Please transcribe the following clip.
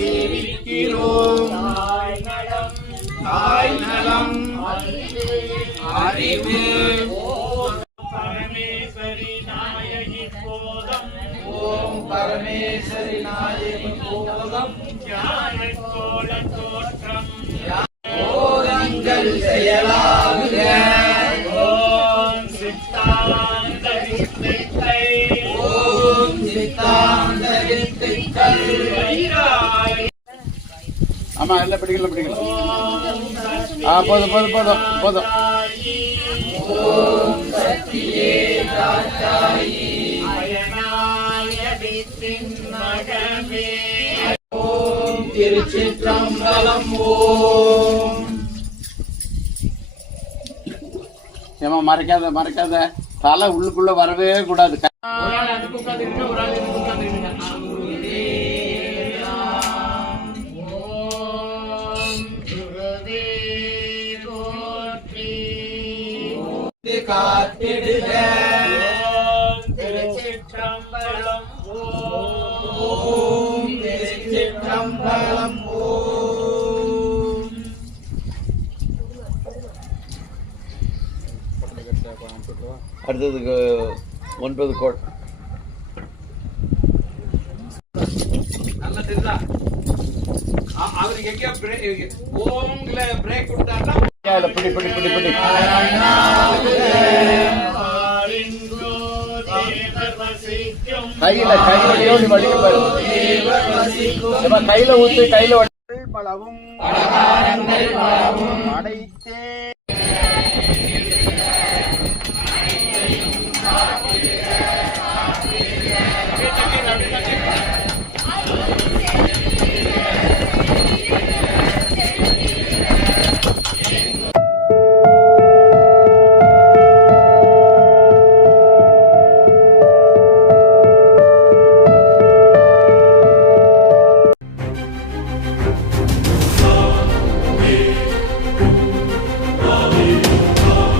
சேவிக்கிறோம். தாய் நலம் அறிவு பரமேஸ்வரி நாயகி போதம். ஓம் பரமேஸ்வரி நாயகி போதம். ஞான கோல தோற்றம் போதங்கள் செயலாகுக. ஓம் சித்தாந்த வித்தை. ஓம் சித்தாந்த வித்துக்கள். ஆமா எல்லாம் பிடிக்கலாம் போதும் போதும் போதும் போதும். ஓம் சக்தியே தாத்தாயி. மகமே ஓம் திருச்சிற்றம்பலம். ஓம் ஏமா மறைக்காத மறைக்காத, தலை உள்ளுக்குள்ள வரவே கூடாது. ஒரு ஆள் அதுக்கு உட்காந்துருங்க, ஒரு ஆள் இதுக்கு உட்காந்துருங்க. ஓம் குருவே போற்றி. காத்திடுக. ஓம் திருச்சிற்றம்பலம். ஓம் திருச்சிற்றம்பலம். ஓம் அடுத்ததுக்கு 9 கோட். நல்லா தெரியுதா? அவருக்கு எங்கேயா ஓம்ல பிரேக் கொடுத்தாருன்னா பிடி பிடி பிடி பிடி. கையில கையில யோடி வடிக்க பாரு. கையில ஊத்து, கையில பலவும் பலவும் அடைத்தே